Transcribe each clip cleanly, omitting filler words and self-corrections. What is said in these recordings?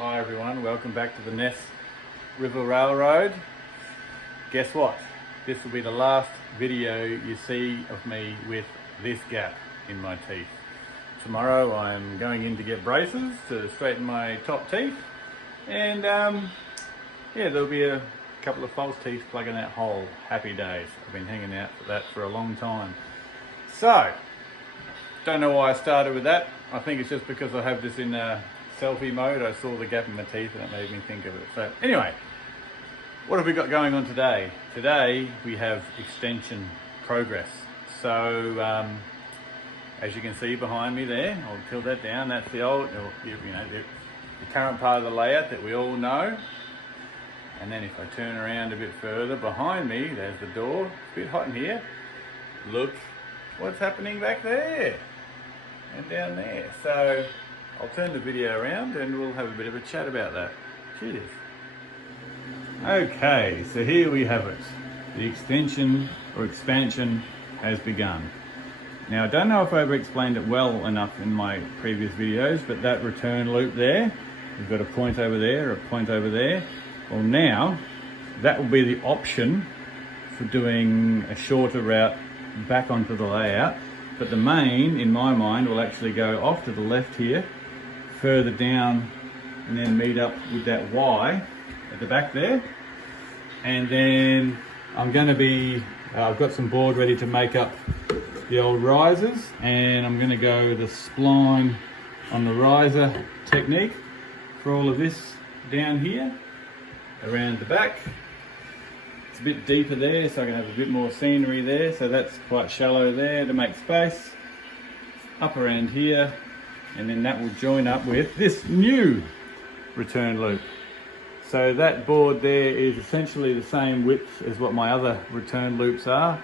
Hi everyone, welcome back to the Ness River Railroad. Guess what? This will be the last video you see of me with this gap in my teeth. Tomorrow I'm going in to get braces to straighten my top teeth, and yeah, there'll be a couple of false teeth plugging that hole. Happy days. I've been hanging out for that for a long time. So, don't know why I started with that. I think it's just because I have this in selfie mode. I saw the gap in my teeth and it made me think of it. So anyway, what have we got going on today? Today we have extension progress. So as you can see behind me there, I'll tilt that down. That's the old, the current part of the layout that we all know. And then if I turn around a bit further behind me, there's the door. It's a bit hot in here. Look what's happening back there and down there. So I'll turn the video around and we'll have a bit of a chat about that. Cheers. Okay, so here we have it. The extension or expansion has begun. Now I don't know if I ever explained it well enough in my previous videos, but that return loop there, we've got a point over there, a point over there. Well, now that will be the option for doing a shorter route back onto the layout, but the main, in my mind, will actually go off to the left here, further down, and then meet up with that Y at the back there. And then I'm going to be, I've got some board ready to make up the old risers, and I'm going to go the spline on the riser technique for all of this down here, around the back. It's a bit deeper there, so I can have a bit more scenery there, so that's quite shallow there to make space. Up around here, and then that will join up with this new return loop. So that board there is essentially the same width as what my other return loops are.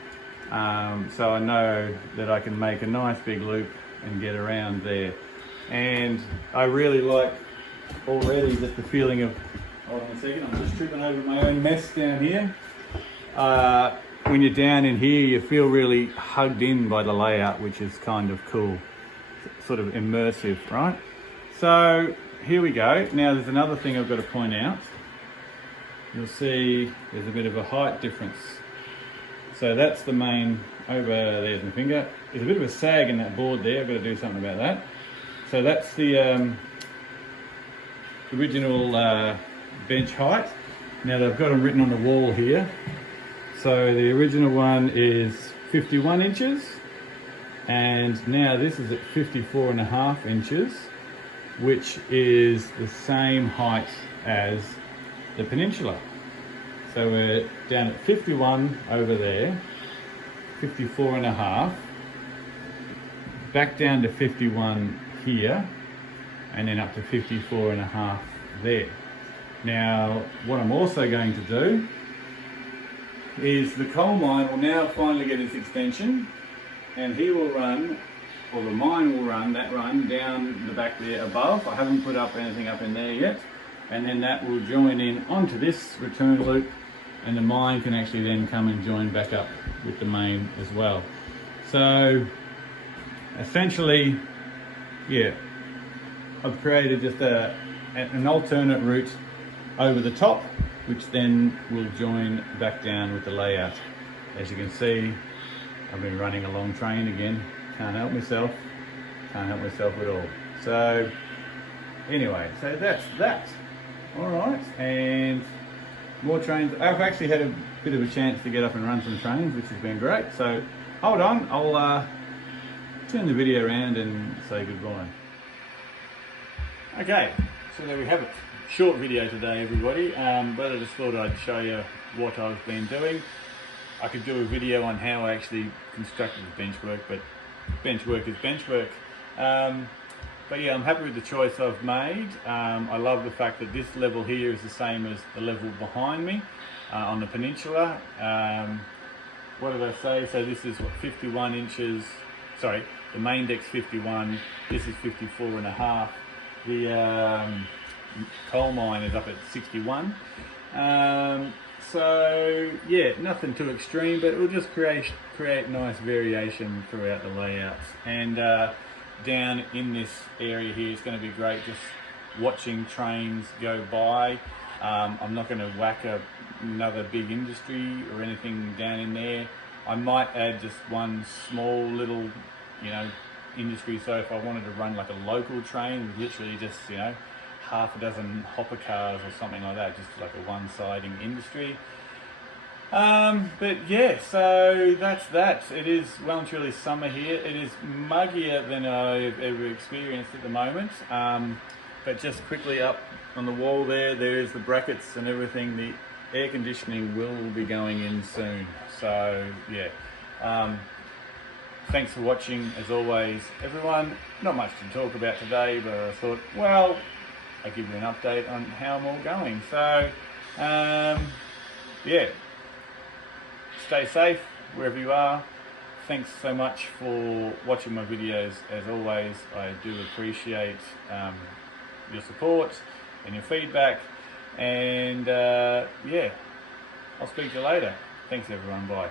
So I know that I can make a nice big loop and get around there. And I really like already just the feeling of, hold on a second, I'm just tripping over my own mess down here. When you're down in here, you feel really hugged in by the layout, which is kind of cool, sort of immersive, right? So here we go. Now there's another thing I've got to point out. You'll see there's a bit of a height difference. So that's the main, over there's my finger. There's a bit of a sag in that board there. I've got to do something about that. So that's the original bench height. Now they've got them written on the wall here. So the original one is 51 inches, and now this is at 54.5 inches, which is the same height as the peninsula. So we're down at 51 over there, 54.5, back down to 51 here, and then up to 54.5 there. Now, what I'm also going to do is the coal mine will now finally get its extension, and he will run, or the mine will run that run down the back there above. I haven't put up anything up in there yet, and then that will join in onto this return loop, and the mine can actually then come and join back up with the main as well. So essentially, yeah, I've created just an alternate route over the top, which then will join back down with the layout. As you can see, I've been running a long train again. Can't help myself at all. So anyway, so that's that. All right, and more trains. I've actually had a bit of a chance to get up and run some trains, which has been great. So hold on, I'll turn the video around and say goodbye. Okay, so there we have it. Short video today, everybody, but I just thought I'd show you what I've been doing. I could do a video on how I actually constructed the bench work, but bench work is bench work. But yeah, I'm happy with the choice I've made. I love the fact that this level here is the same as the level behind me on the peninsula. What did I say? So this is what, 51 inches, sorry, the main deck's 51, this is 54.5. The coal mine is up at 61. So yeah, nothing too extreme, but it will just create nice variation throughout the layouts. And down in this area here, it's going to be great just watching trains go by. I'm not going to whack another big industry or anything down in there. I might add just one small little, industry. So if I wanted to run like a local train, literally just, half a dozen hopper cars or something like that, just like a one-siding industry. But yeah, so that's that. It is well and truly summer here. It is muggier than I've ever experienced at the moment. But just quickly up on the wall there's the brackets and everything. The air conditioning will be going in soon. So yeah, thanks for watching as always, everyone. Not much to talk about today, but I thought, well, I'll give you an update on how I'm all going. So yeah, stay safe wherever you are. Thanks so much for watching my videos. As always, I do appreciate your support and your feedback. And yeah, I'll speak to you later. Thanks everyone, bye.